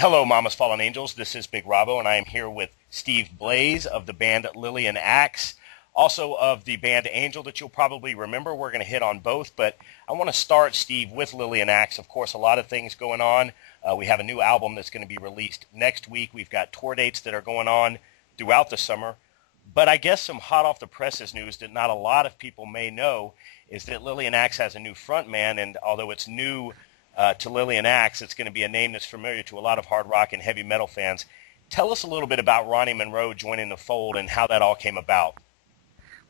Hello, Mama's Fallen Angels. This is Big Robbo, and I am here with Steve Blaze of the band Lillian Axe, also of the band Angel that you'll probably remember. We're going to hit on both, but I want to start, Steve, with Lillian Axe. Of course, a lot of things going on. We have a new album that's going to be released next week. We've got tour dates that are going on throughout the summer. But I guess some hot off the presses news that not a lot of people may know is that Lillian Axe has a new frontman, and although it's new to Lillian Axe, it's going to be a name that's familiar to a lot of hard rock and heavy metal fans. Tell us a little bit about Ronnie Monroe joining the fold and how that all came about.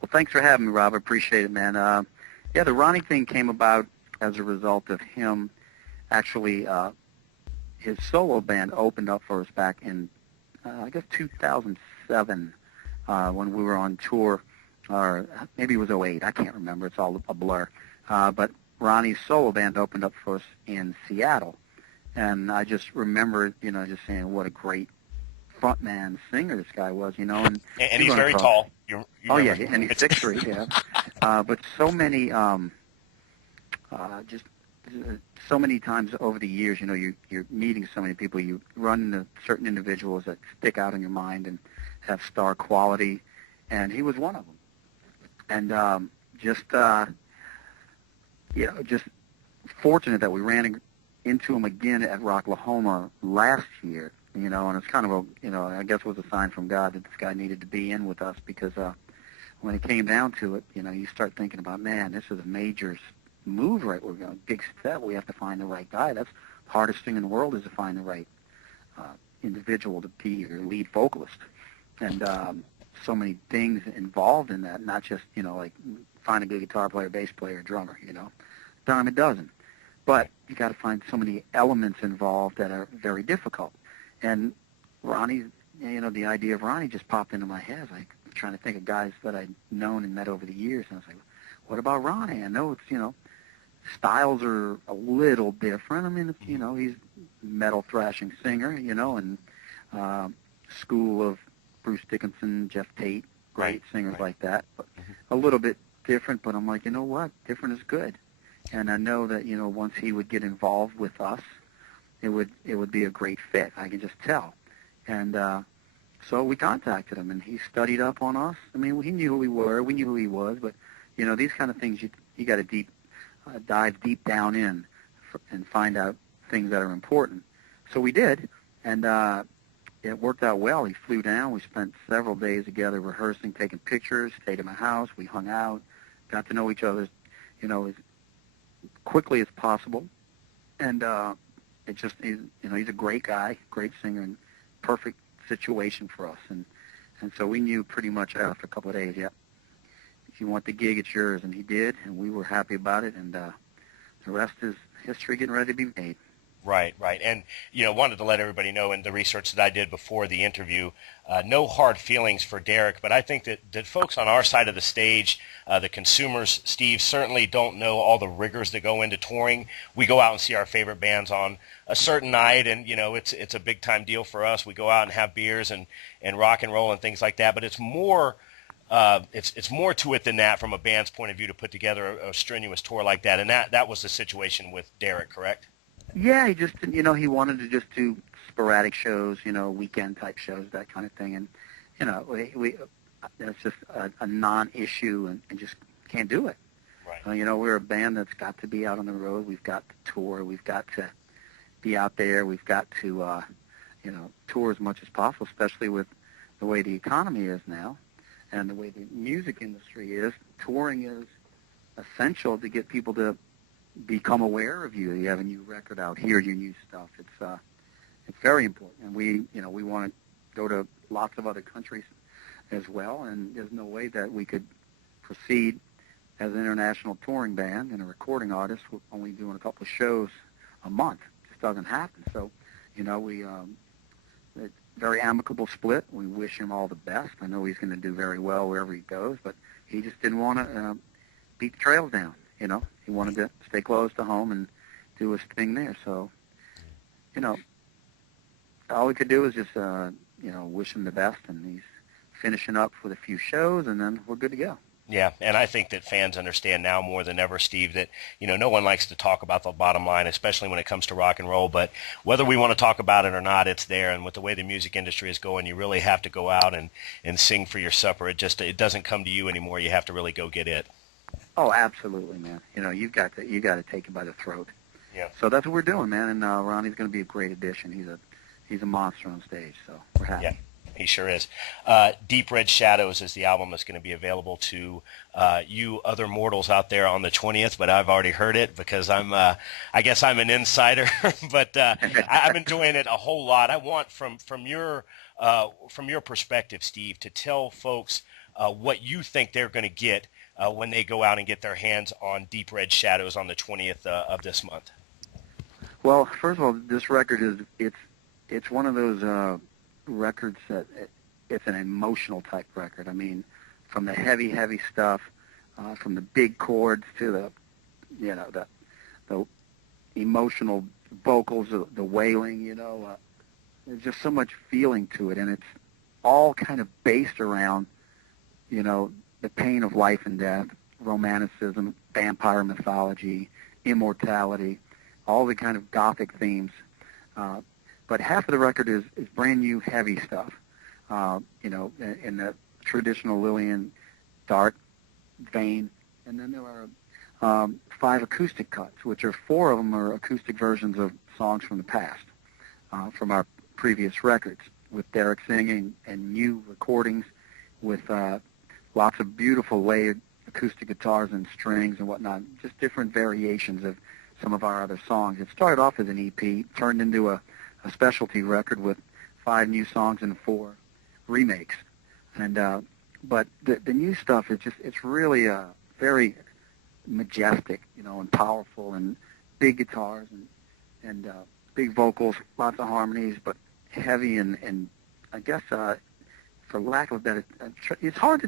Well, thanks for having me, Rob. I appreciate it, man. The Ronnie thing came about as a result of him actually, his solo band opened up for us back in, I guess, 2007 when we were on tour, or maybe it was '08. I can't remember. It's all a blur. But Ronnie's solo band opened up for us in Seattle. And I just remember, just saying what a great frontman singer this guy was, And he's very tall. And he's 6'3", yeah. But so many, so many times over the years, you're meeting so many people. You run into certain individuals that stick out in your mind and have star quality, and he was one of them. And just fortunate that we ran into him again at Rocklahoma last year, and it's kind of I guess it was a sign from God that this guy needed to be in with us, because when it came down to it, you start thinking about, man, this is a major move, right? We're going a big step. We have to find the right guy. That's the hardest thing in the world, is to find the right individual to be your lead vocalist. And so many things involved in that, not just, like find a good guitar player, bass player, drummer, dime a dozen. But you got to find so many elements involved that are very difficult. And Ronnie, the idea of Ronnie just popped into my head. I was like trying to think of guys that I'd known and met over the years. And I was like, what about Ronnie? I know it's, styles are a little different. I mean, he's metal thrashing singer, and school of Bruce Dickinson, Jeff Tate, great singers like that. But a little bit different, but I'm like, you know what? Different is good. And I know that, once he would get involved with us, it would be a great fit. I can just tell. And so we contacted him, and he studied up on us. I mean, he knew who we were. We knew who he was. But, these kind of things, you got to dive deep down in and find out things that are important. So we did, and it worked out well. He flew down. We spent several days together rehearsing, taking pictures, stayed at my house. We hung out, got to know each other, as quickly as possible. And he's a great guy, great singer, and perfect situation for us. And so we knew pretty much after a couple of days, if you want the gig, it's yours. And he did, and we were happy about it. And the rest is history getting ready to be made. Right. And, wanted to let everybody know in the research that I did before the interview, no hard feelings for Derek, but I think that folks on our side of the stage, the consumers, Steve, certainly don't know all the rigors that go into touring. We go out and see our favorite bands on a certain night, and, it's a big-time deal for us. We go out and have beers and rock and roll and things like that, but it's more it's more to it than that from a band's point of view to put together a strenuous tour like that, and that was the situation with Derek, correct? Yeah, he just, he wanted to just do sporadic shows, weekend type shows, that kind of thing. And, we that's just a non-issue and just can't do it. Right. We're a band that's got to be out on the road. We've got to tour. We've got to be out there. We've got to, tour as much as possible, especially with the way the economy is now and the way the music industry is. Touring is essential to get people to become aware of you. You have a new record out, hear your new stuff. It's very important, and we want to go to lots of other countries as well. And there's no way that we could proceed as an international touring band and a recording artist with only doing a couple of shows a month. It just doesn't happen. So, we very amicable split. We wish him all the best. I know he's going to do very well wherever he goes, but he just didn't want to beat the trails down. He wanted to stay close to home and do his thing there. So, all we could do is just, wish him the best, and he's finishing up with a few shows, and then we're good to go. Yeah, and I think that fans understand now more than ever, Steve, that, no one likes to talk about the bottom line, especially when it comes to rock and roll. But whether we want to talk about it or not, it's there. And with the way the music industry is going, you really have to go out and sing for your supper. It doesn't come to you anymore. You have to really go get it. Oh, absolutely, man. You got to take it by the throat. Yeah. So that's what we're doing, man. And Ronnie's going to be a great addition. He's a monster on stage. So we're happy. Yeah. He sure is. Deep Red Shadows is the album that's going to be available to you other mortals out there on the 20th, but I've already heard it because I guess I'm an insider, but I'm enjoying it a whole lot. I want from your perspective, Steve, to tell folks what you think they're going to get when they go out and get their hands on Deep Red Shadows on the 20th of this month. Well, first of all, this record it's one of those records that it's an emotional type record. I mean, from the heavy stuff, from the big chords to the emotional vocals, the wailing. There's just so much feeling to it, and it's all kind of based around the pain of life and death, romanticism, vampire mythology, immortality, all the kind of gothic themes. But half of the record is brand new heavy stuff, in the traditional Lillian dark vein. And then there are 5 acoustic cuts, which are 4 of them are acoustic versions of songs from the past, from our previous records, with Derek singing and new recordings with lots of beautiful layered acoustic guitars and strings and whatnot, just different variations of some of our other songs. It started off as an EP, turned into a specialty record with 5 new songs and 4 remakes. And but the new stuff it's really very majestic, and powerful, and big guitars and big vocals, lots of harmonies, but heavy and I guess for lack of a better, it's hard to